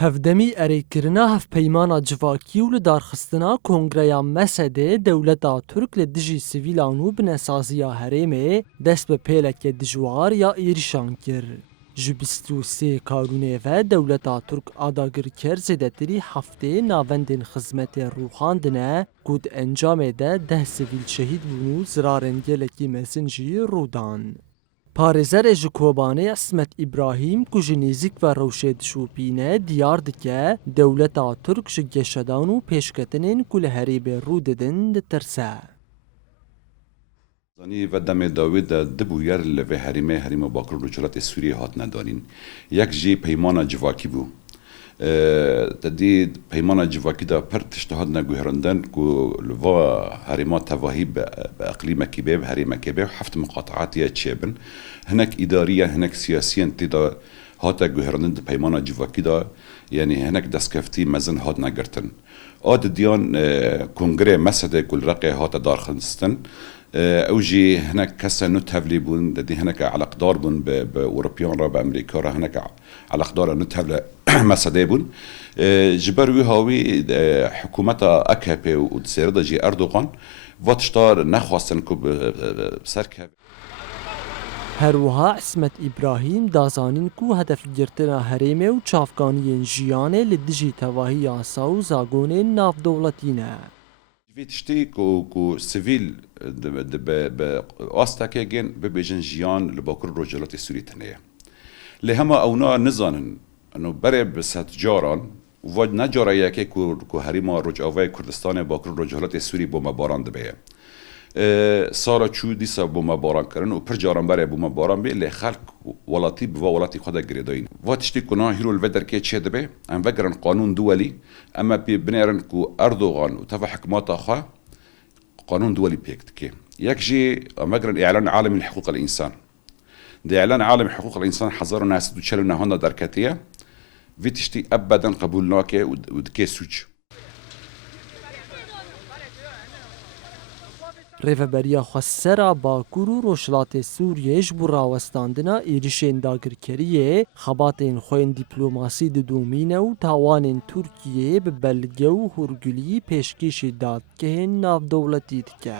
هفدمی اریکرنا هف پیمانا جواکی و لدارخستنا کنگریا مسده دولتا ترک لدجی سیویلانو بنسازیا هریمه دست به پیلک دجوار یا ایرشان کر. جبستو سی کارونه و دولتا ترک آداگر کر زیدتری هفته ناوندن خدمت روحاندنه گود انجام ده سیویل شهید بونو زرارنگلکی مسنجی رودان. پارێزەرێ ji Kobanê İsmet İbrahîm ku ji nêzik ve rewşê dişopîne diyar dike dewleta Tirk ji geşedan û pêşketinên ku li Herêbê rû didin ditirse. زانی و دم داوید دبو یر لوی هریمه باکر رجالت سوریه هات ندارین یک جی پیمان جواکی بو تدی پیمان جواکی دا پر تشتهاد نگوهرندن کو لوا هریما تواهی به اقلیم کبیب هریمه کبیب هفت مقاطعاتی چیبن هنک اداریه هنک سیاسیان تیدا هات گوهرندن د پیمان جواکی دا یعنی هنک دستکفتی مزن هات نگرتن آد دیان کنگره مسده کل رقی هات دارخنستن اوجي هناك كسا نتهفلي بون دي هناك على قدار بون باوروبيان را بامريكا را هناك على قدار نتهفل مسدي بون جبروي هاوي حكومتا اكهبي ودسيردا جي اردوغان واتشتار نخواستن كو بسركه هروها اسمت ابراهیم دازانین کو هدف گرتنا هریمه و چافکانین جیانه لدجی تواهی یاسا و زاگونه ناف دولتینه. تشتي كو سيفيل ب واستاكي جن ببيجن جيان لباكر رجالات السوري تنية لهما اونا نزانن انه بري بسات جاران وواج نجارا يكي كو هريما رجاوي كردستان باكر رجالات السوري بوما باران دبيه سارا چو دیسا بوما باران کرن و پر جاران برای بوما باران بی لی خلق ولاتی بوا ولاتی خدا گریداین واتشتی کنا هیرو الودر که چه دبه ام وگرن قانون دولی اما بی بنیرن کو اردوغان و تفا حکمات آخوا قانون دولی بیکت که یک جی ام وگرن اعلان عالمی حقوق الانسان ده اعلان عالمی حقوق الانسان 1949 در کتیه ویتشتی ابدا قبول ناکه و دکه سوچ ریفبریا خسرا باکور و روشلات سوریه جبو راوستاندنا ایرشین داگرکریه خباتین خوین دیپلوماسی دومینه و تاوانین ترکیه به بلگه و هرگلی پیشکش داد که ناف دولتی دکه.